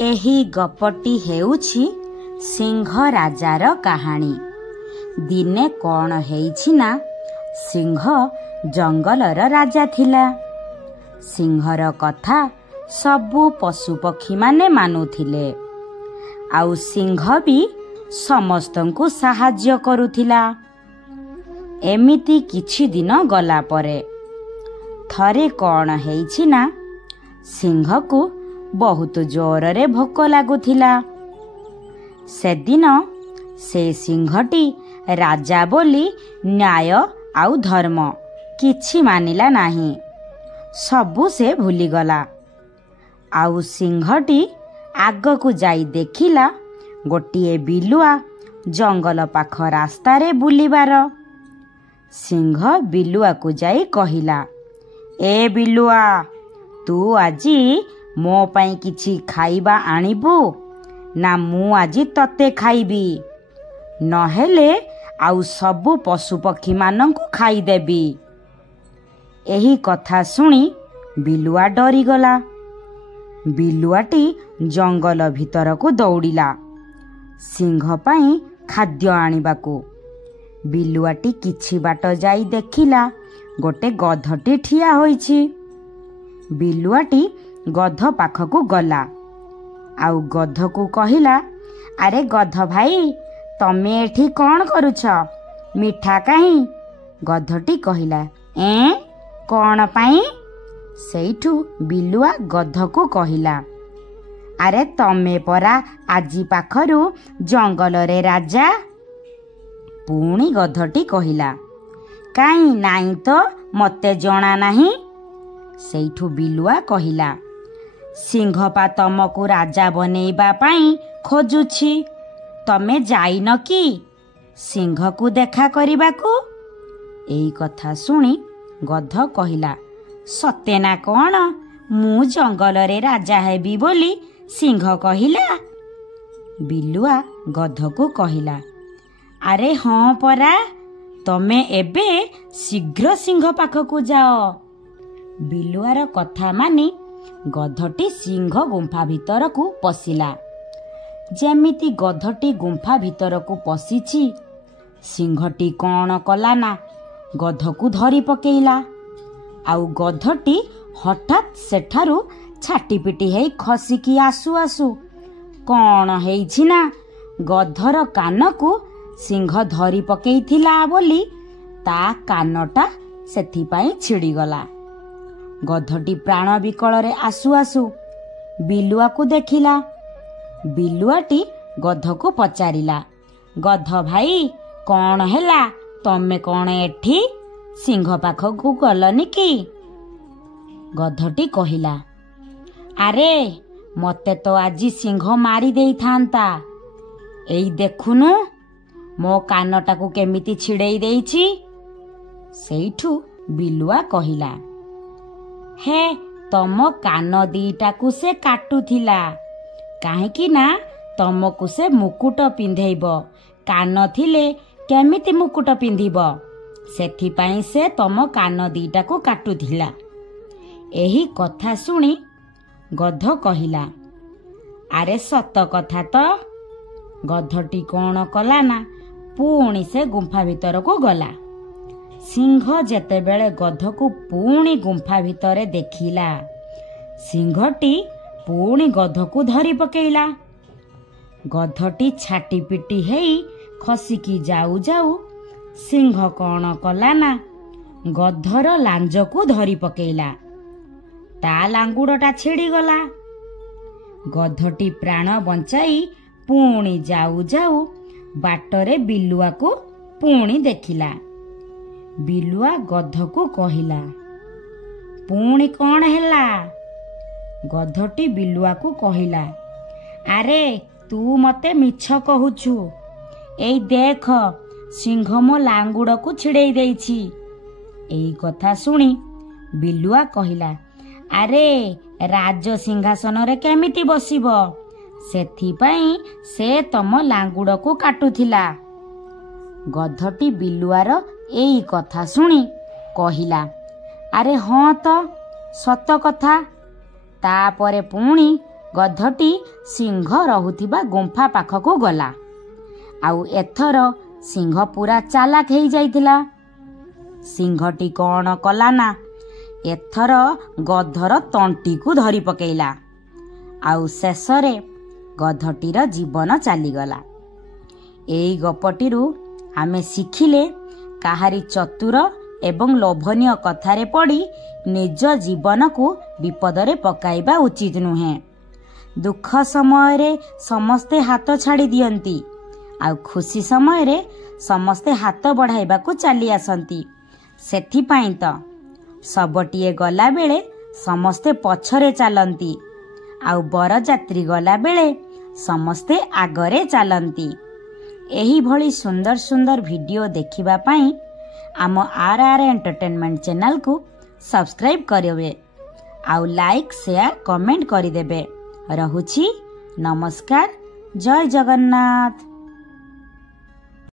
ଏହି ଗପଟି ହେଉଛି ସିଂହ ରାଜାର କାହାଣୀ। ଦିନେ କ'ଣ ହେଇଛି ନା, ସିଂହ ଜଙ୍ଗଲର ରାଜା ଥିଲା। ସିଂହର କଥା ସବୁ ପଶୁପକ୍ଷୀମାନେ ମାନୁଥିଲେ, ଆଉ ସିଂହ ବି ସମସ୍ତଙ୍କୁ ସାହାଯ୍ୟ କରୁଥିଲା। ଏମିତି କିଛି ଦିନ ଗଲା ପରେ ଥରେ କ'ଣ ହେଇଛି ନା, ସିଂହକୁ ବହୁତ ଜୋରରେ ଭୋକ ଲାଗୁଥିଲା। ସେଦିନ ସେ ସିଂହଟି ରାଜା ବୋଲି ନ୍ୟାୟ ଆଉ ଧର୍ମ କିଛି ମାନିଲା ନାହିଁ। ସବୁ ସେ ଭୁଲିଗଲା। ଆଉ ସିଂହଟି ଆଗକୁ ଯାଇ ଦେଖିଲା ଗୋଟିଏ ବିଲୁଆ ଜଙ୍ଗଲ ପାଖ ରାସ୍ତାରେ ବୁଲିବାର। ସିଂହ ବିଲୁଆକୁ ଯାଇ କହିଲା, ଏ ବିଲୁଆ, ତୁ ଆଜି ମୋ ପାଇଁ କିଛି ଖାଇବା ଆଣିବୁ ନା ମୁଁ ଆଜି ତତେ ଖାଇବି? ନହେଲେ ଆଉ ସବୁ ପଶୁପକ୍ଷୀମାନଙ୍କୁ ଖାଇଦେବି। ଏହି କଥା ଶୁଣି ବିଲୁଆ ଡରିଗଲା। ବିଲୁଆଟି ଜଙ୍ଗଲ ଭିତରକୁ ଦୌଡ଼ିଲା ସିଂହ ପାଇଁ ଖାଦ୍ୟ ଆଣିବାକୁ। ବିଲୁଆଟି କିଛି ବାଟ ଯାଇ ଦେଖିଲା ଗୋଟେ ଗଧଟି ଠିଆ ହୋଇଛି। ବିଲୁଆଟି ଗଧ ପାଖକୁ ଗଲା ଆଉ ଗଧକୁ କହିଲା, ଆରେ ଗଧ ଭାଇ, ତମେ ଏଠି କ'ଣ କରୁଛ? ମିଠା କାହିଁ? ଗଧଟି କହିଲା, କ'ଣ ପାଇଁ? ସେଇଠୁ ବିଲୁଆ ଗଧକୁ କହିଲା, ଆରେ ତମେ ପରା ଆଜି ପାଖରୁ ଜଙ୍ଗଲରେ ରାଜା। ପୁଣି ଗଧଟି କହିଲା, କାହିଁ ନାଇଁ ତ, ମୋତେ ଜଣା ନାହିଁ। ସେଇଠୁ ବିଲୁଆ କହିଲା, ସିଂହପା ତମକୁ ରାଜା ବନେଇବା ପାଇଁ ଖୋଜୁଛି। ତମେ ଯାଇନ କି ସିଂହକୁ ଦେଖା କରିବାକୁ? ଏଇ କଥା ଶୁଣି ଗଧ କହିଲା, ସତେ ନା କ'ଣ ମୁଁ ଜଙ୍ଗଲରେ ରାଜା ହେବି ବୋଲି ସିଂହ କହିଲା? ବିଲୁଆ ଗଧକୁ କହିଲା, ଆରେ ହଁ ପରା, ତମେ ଏବେ ଶୀଘ୍ର ସିଂହ ପାଖକୁ ଯାଅ। ବିଲୁଆର କଥା ମାନି ଗଧଟି ସିଂହ ଗୁମ୍ଫା ଭିତରକୁ ପଶିଲା। ଯେମିତି ଗଧଟି ଗୁମ୍ଫା ଭିତରକୁ ପଶିଛି, ସିଂହଟି କ'ଣ କଲା ନା ଗଧକୁ ଧରି ପକେଇଲା। ଆଉ ଗଧଟି ହଠାତ୍ ସେଠାରୁ ଛାଟିପିଟି ହେଇ ଖସିକି ଆସୁ ଆସୁ କ'ଣ ହେଇଛି ନା, ଗଧର କାନକୁ ସିଂହ ଧରି ପକେଇଥିଲା ବୋଲି ତା କାନଟା ସେଥିପାଇଁ ଛିଡ଼ିଗଲା। ଗଧଟି ପ୍ରାଣ ବିକଳରେ ଆସୁ ଆସୁ ବିଲୁଆକୁ ଦେଖିଲା। ବିଲୁଆଟି ଗଧକୁ ପଚାରିଲା, ଗଧ ଭାଇ, କ'ଣ ହେଲା? ତମେ କ'ଣ ଏଠି ସିଂହ ପାଖକୁ ଗଲନି କି? ଗଧଟି କହିଲା, ଆରେ ମୋତେ ତ ଆଜି ସିଂହ ମାରି ଦେଇଥାନ୍ତା। ଏଇ ଦେଖୁନୁ ମୋ କାନଟାକୁ କେମିତି ଛିଡ଼େଇ ଦେଇଛି। ସେଇଠୁ ବିଲୁଆ କହିଲା, ହେ, ତମ କାନ ଦିଟାକୁ ସେ କାଟୁଥିଲା, କାହିଁକି ନା ତମକୁ ସେ ମୁକୁଟ ପିନ୍ଧେଇବ। କାନ ଥିଲେ କେମିତି ମୁକୁଟ ପିନ୍ଧିବ? ସେଥିପାଇଁ ସେ ତମ କାନ ଦିଟାକୁ କାଟୁଥିଲା। ଏହି କଥା ଶୁଣି ଗଧ କହିଲା, ଆରେ ସତ କଥା ତ। ଗଧଟି କ'ଣ କଲା ନା, ପୁଣି ସେ ଗୁମ୍ଫା ଭିତରକୁ ଗଲା। ସିଂହ ଯେତେବେଳେ ଗଧକୁ ପୁଣି ଗୁମ୍ଫା ଭିତରେ ଦେଖିଲା, ସିଂହଟି ପୁଣି ଗଧକୁ ଧରି ପକେଇଲା। ଗଧଟି ଛାଟିପିଟି ହେଇ ଖସିକି ଯାଉ ଯାଉ ସିଂହ କ'ଣ କଲା ନା, ଗଧର ଲାଞ୍ଜକୁ ଧରି ପକେଇଲା। ତା ଲାଙ୍ଗୁଡ଼ଟା ଛିଡ଼ିଗଲା। ଗଧଟି ପ୍ରାଣ ବଞ୍ଚାଇ ପୁଣି ଯାଉ ଯାଉ ବାଟରେ ବିଲୁଆକୁ ପୁଣି ଦେଖିଲା। ବିଲୁଆ ଗଧକୁ କହିଲା, ପୁଣି କ'ଣ ହେଲା? ଗଧଟି ବିଲୁଆକୁ କହିଲା, ଆରେ ତୁ ମୋତେ ମିଛ କହୁଛୁ। ଏଇ ଦେଖ, ସିଂହ ମୋ ଲାଙ୍ଗୁଡ଼କୁ ଛିଡ଼େଇ ଦେଇଛି। ଏଇ କଥା ଶୁଣି ବିଲୁଆ କହିଲା, ଆରେ ରାଜ ସିଂହାସନରେ କେମିତି ବସିବ? ସେଥିପାଇଁ ସେ ତମ ଲାଙ୍ଗୁଡ଼କୁ କାଟୁଥିଲା। ଗଧଟି ବିଲୁଆର ଏଇ କଥା ଶୁଣି କହିଲା, ଆରେ ହଁ ତ, ସତ କଥା। ତାପରେ ପୁଣି गधटी सिंह रहुथिबा गुंफा पाखकू गला। आउ एथर सिंह पूरा चालाक हो जाइतिला। सिंहटी कौन कला ना एथर गधर तंटी को धरी पकेइला। आउ शेषरे गधटीर जीवन चलीगला। एई गपटिरू आमे शिखिले काहारी चतुर एवं लोभनीय कथारे पड़ी निज जीवन को विपदरे पकाइबा उचित नुहे। दुख समय रे समस्ते हाथ छाड़ी दियंती आउ खुशी समय रे समस्ते हाथ बढ़ाइबा को चली आसंती। सेथिपाई तो सबटिए गला बेले समस्ते पछरे चलंती आउ बरजात्री गला बेले समस्ते आगरे चलंती। एही भली सुंदर सुंदर वीडियो देखिबा पाई आम RR एंटरटेनमेंट चैनल को सब्सक्राइब करिवे आउ लाइक शेयर कमेंट करिदेबे। रहुछि नमस्कार। जय जगन्नाथ।